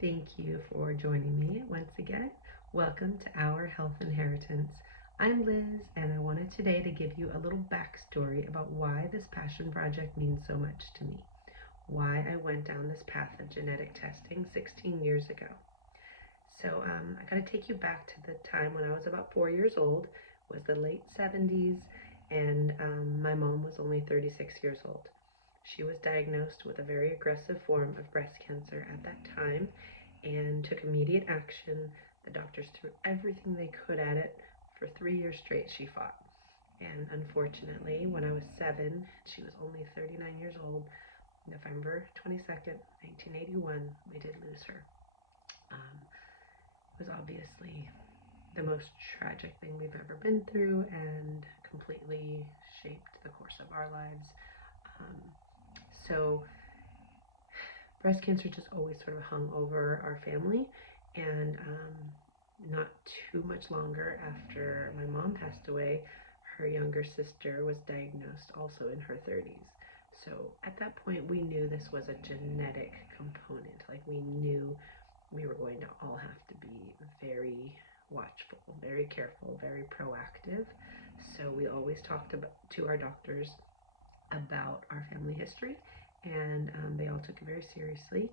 Thank you for joining me once again. Welcome to Our Health Inheritance. I'm Liz, and I wanted today to give you a little backstory about why this passion project means so much to me, why I went down this path of genetic testing 16 years ago. I got to take you back to the time when I was about 4 years old. It was the late 70s, and my mom was only 36 years old. She was diagnosed with a very aggressive form of breast cancer at that time and took immediate action. The doctors threw everything they could at it. For 3 years straight, she fought. And unfortunately, when I was 7, she was only 39 years old. November 22nd, 1981, we did lose her. It was obviously the most tragic thing we've ever been through and completely shaped the course of our lives. So breast cancer just always sort of hung over our family, and not too much longer after my mom passed away, her younger sister was diagnosed also in her 30s. So at that point, we knew this was a genetic component. Like, we knew we were going to all have to be very watchful, very careful, very proactive. So we always talked to our doctors about our family history, and they all took it very seriously.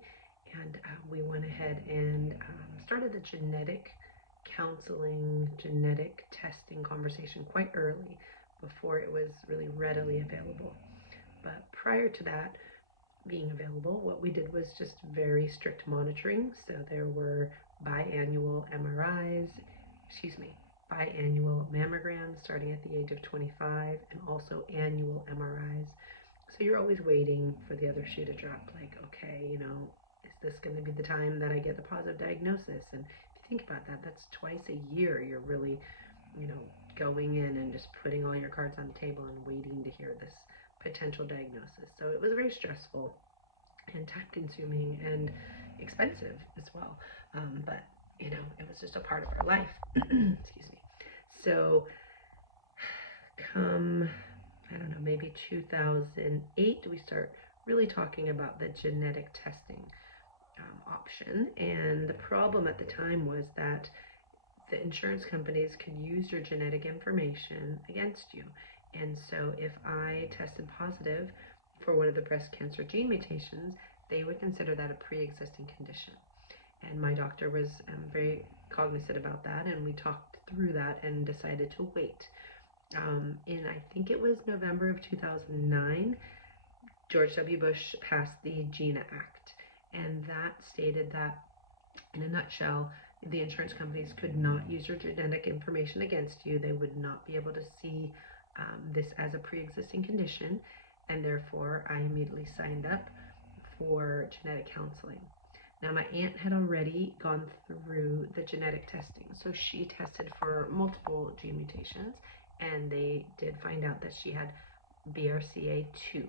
And we went ahead and started the genetic counseling, genetic testing conversation quite early, before it was really readily available. But prior to that being available, what we did was just very strict monitoring. So there were biannual MRIs, biannual mammograms starting at the age of 25, and also annual MRIs. So you're always waiting for the other shoe to drop, like, okay, is this going to be the time that I get the positive diagnosis? And if you think about that, that's twice a year you're really, going in and just putting all your cards on the table and waiting to hear this potential diagnosis. So it was very stressful and time consuming and expensive as well. But it was just a part of our life. Excuse me. So come, I don't know, maybe 2008, we start really talking about the genetic testing option. And the problem at the time was that the insurance companies could use your genetic information against you. And so if I tested positive for one of the breast cancer gene mutations, they would consider that a pre-existing condition. And my doctor was very cognizant about that, and we talked through that and decided to wait. In, I think it was November of 2009, George W. Bush passed the GINA Act, and that stated that, in a nutshell, the insurance companies could not use your genetic information against you. They would not be able to see this as a pre-existing condition, and therefore I immediately signed up for genetic counseling. Now, my aunt had already gone through the genetic testing, so she tested for multiple gene mutations, and they did find out that she had BRCA2.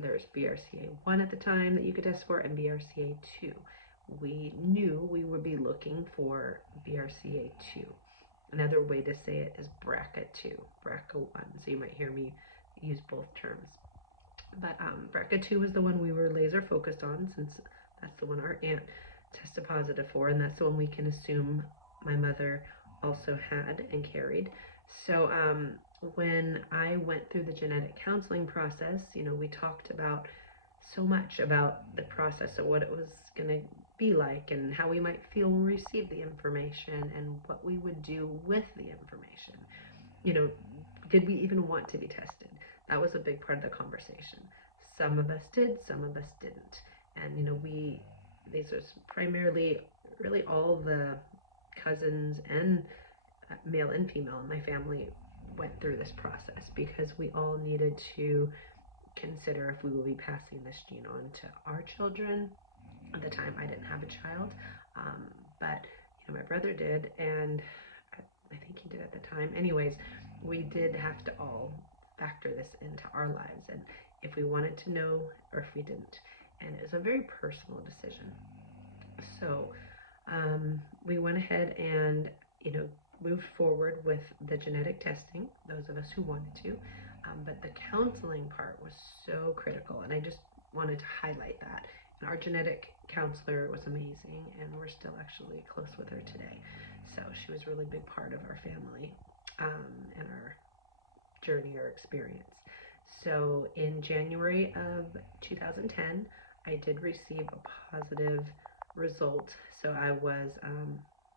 There was BRCA1 at the time that you could test for, and BRCA2. We knew we would be looking for BRCA2. Another way to say it is BRCA2, BRCA1. So you might hear me use both terms. But BRCA2 was the one we were laser focused on, since that's the one our aunt tested positive for, and that's the one we can assume my mother also had and carried. So when I went through the genetic counseling process, we talked about so much about the process of what it was going to be like, and how we might feel when we received the information, and what we would do with the information. Did we even want to be tested? That was a big part of the conversation. Some of us did, some of us didn't. And these was primarily really all the cousins and male and female in my family went through this process, because we all needed to consider if we will be passing this gene on to our children. At the time, I didn't have a child, but my brother did, and I think he did at the time. Anyways, we did have to all factor this into our lives, and if we wanted to know or if we didn't. And it was a very personal decision. So we went ahead and moved forward with the genetic testing, those of us who wanted to. But the counseling part was so critical, and I just wanted to highlight that. Our genetic counselor was amazing, and we're still actually close with her today. So she was a really big part of our family and our journey or experience. So in January of 2010, I did receive a positive result. So I was,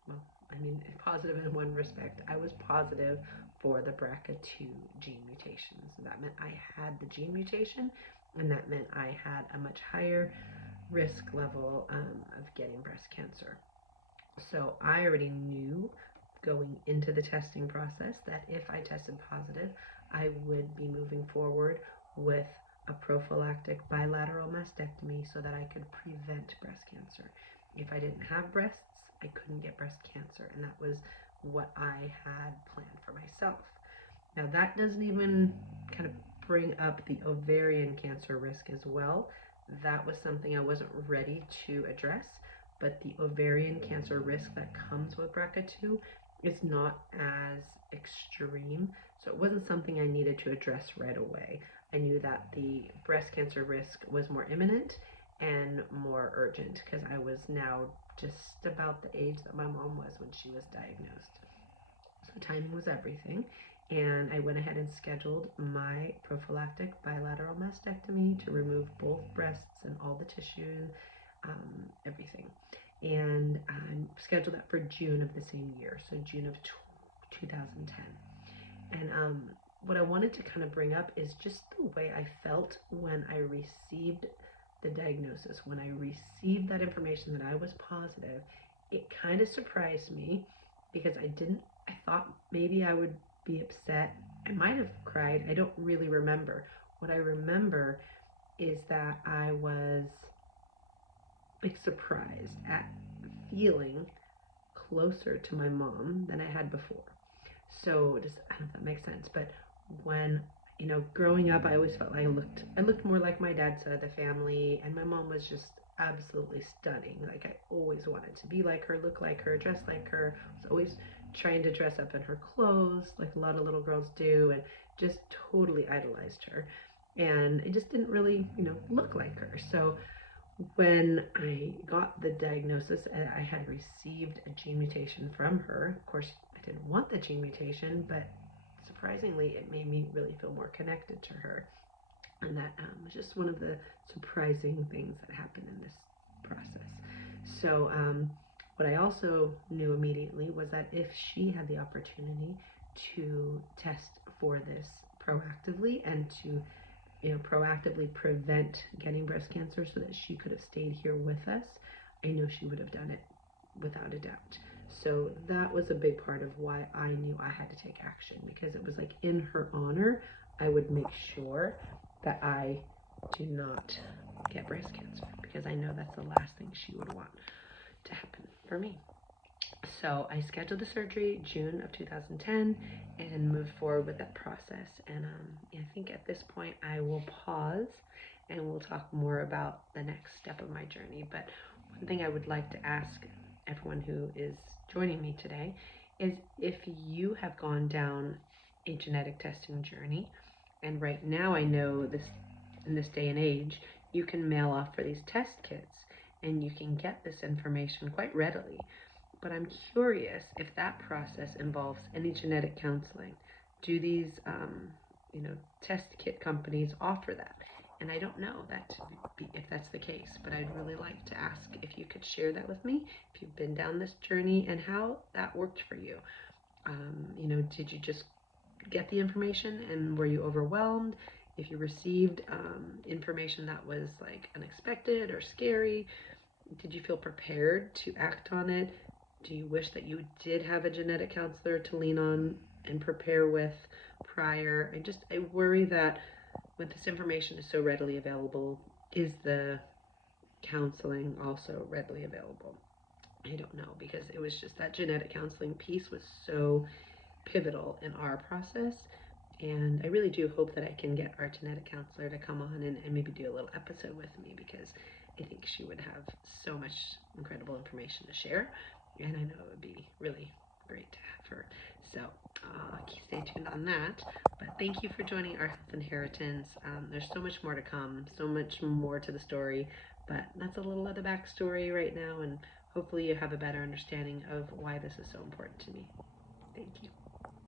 well, I mean, positive in one respect. I was positive for the BRCA2 gene mutation. So that meant I had the gene mutation, and that meant I had a much higher risk level of getting breast cancer. So I already knew going into the testing process that if I tested positive, I would be moving forward with a prophylactic bilateral mastectomy so that I could prevent breast cancer. If I didn't have breasts, I couldn't get breast cancer, and that was what I had planned for myself. Now, that doesn't even kind of bring up the ovarian cancer risk as well. That was something I wasn't ready to address, but the ovarian cancer risk that comes with BRCA2 is not as extreme. So it wasn't something I needed to address right away. I knew that the breast cancer risk was more imminent and more urgent because I was now just about the age that my mom was when she was diagnosed. So timing was everything. And I went ahead and scheduled my prophylactic bilateral mastectomy to remove both breasts and all the tissue, everything. And I scheduled that for June of the same year, so June of 2010. And what I wanted to kind of bring up is just the way I felt when I received the diagnosis. When I received that information that I was positive, it kind of surprised me because I thought maybe I would be upset. I might have cried. I don't really remember. What I remember is that I was like surprised at feeling closer to my mom than I had before. So just, I don't know if that makes sense, but when, growing up, I always felt like I looked more like my dad's side of the family, and my mom was just absolutely stunning. Like I always wanted to be like her, look like her, dress like her. I was always trying to dress up in her clothes, like a lot of little girls do, and just totally idolized her. And I just didn't really, look like her. So when I got the diagnosis, I had received a gene mutation from her. Of course, I didn't want the gene mutation, but surprisingly, it made me really feel more connected to her. And that was just one of the surprising things that happened in this process. So, what I also knew immediately was that if she had the opportunity to test for this proactively and to proactively prevent getting breast cancer so that she could have stayed here with us, I know she would have done it without a doubt. So that was a big part of why I knew I had to take action, because it was like in her honor, I would make sure that I do not get breast cancer, because I know that's the last thing she would want to happen for me. So I scheduled the surgery June of 2010 and moved forward with that process. And I think at this point I will pause and we'll talk more about the next step of my journey. But one thing I would like to ask everyone who is joining me today is if you have gone down a genetic testing journey, and right now I know this in this day and age, you can mail off for these test kits and you can get this information quite readily. But I'm curious if that process involves any genetic counseling. Do these, test kit companies offer that? And I don't know if that's the case, but I'd really like to ask if you could share that with me, if you've been down this journey and how that worked for you. Did you just get the information and were you overwhelmed? If you received information that was like unexpected or scary, did you feel prepared to act on it? Do you wish that you did have a genetic counselor to lean on and prepare with prior? I worry that when this information is so readily available, is the counseling also readily available? I don't know, because it was just that genetic counseling piece was so pivotal in our process. And I really do hope that I can get our genetic counselor to come on and maybe do a little episode with me, because I think she would have so much incredible information to share. And I know it would be really great to have her. So stay tuned on that. But thank you for joining our Health Inheritance. There's so much more to come, so much more to the story. But that's a little of the backstory right now, and hopefully you have a better understanding of why this is so important to me. Thank you.